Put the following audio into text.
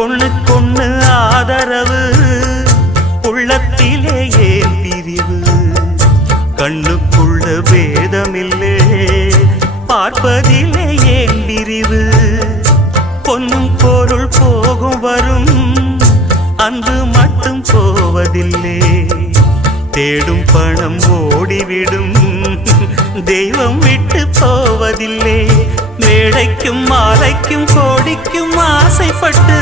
ஒண்ணுக்கொண்ணு ஆதரவு உள்ளத்திலே ஏன் பிரிவு கண்ணுக்குள்ள பேதமில்லே பார்ப்பதிலே ஏன் பிரிவு பொன்னும் பொருள் போகும் வரும் அன்பு மட்டும் போவதில்லை தேடும் பணம் ஓடிவிடும் தெய்வம் விட்டு போவதில்லை மேடைக்கும் மாலைக்கும் கோடிக்கும் ஆசைப்பட்டு